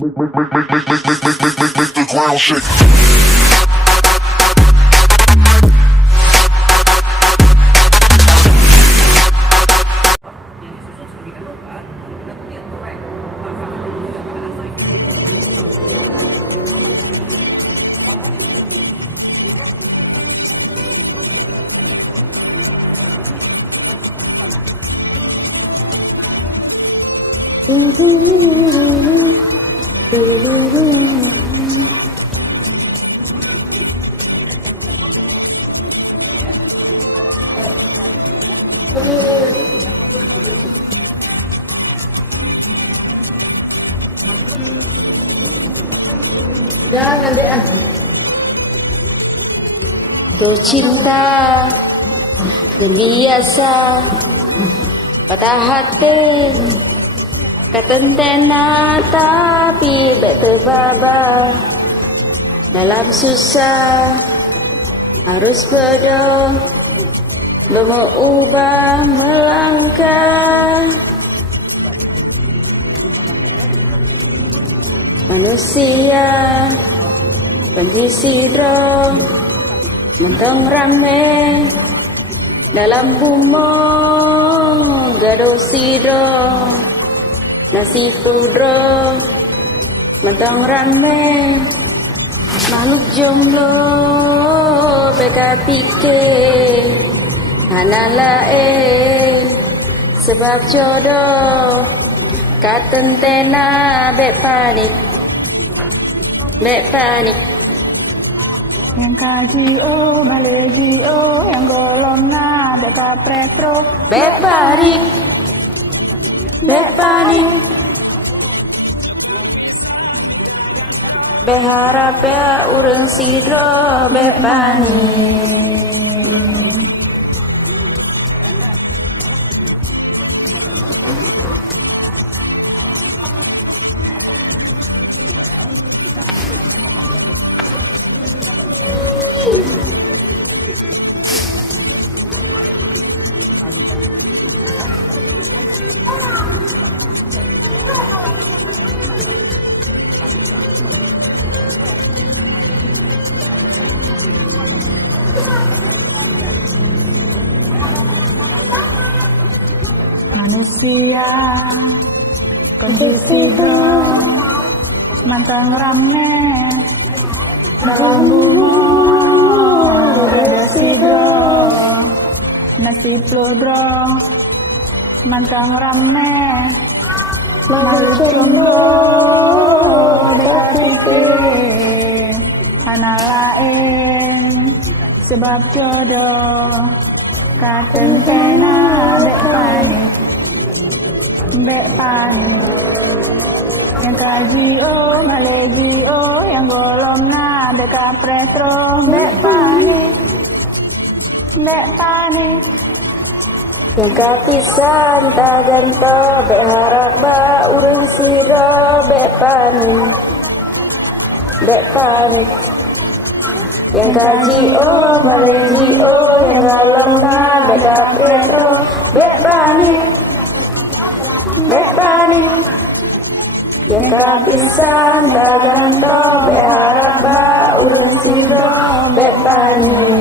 Make the ground shake. Jangan deh. Tuh cinta biasa patah hati katentena tapi bek terbaba dalam susah harus berdoa berubah melangkah manusia panji sidro mentong rame dalam bumo gado sidro nasi pudro mentong rame makhluk jomblo beka pikir hana lain sebab jodoh katentena bek panik Yang kaji malegi yang golong na beka pretro bek panik berharap ya urang sidro bek panik. Manusia kondisi mantang rame dalam bumi ada sidro nasi plodro mantang rame lalu jomblo beka pikir hana lain sebab jodoh katentena bek panik yang kaji malegi yang golong na beka pretro bek panik yang kapisan tak ganto bek harap ba urang sidro bek panik yang kaji malegi yang golong na beka pretro bek panik yang kapisan tak ganto bek harap ba urang sidro bek panik.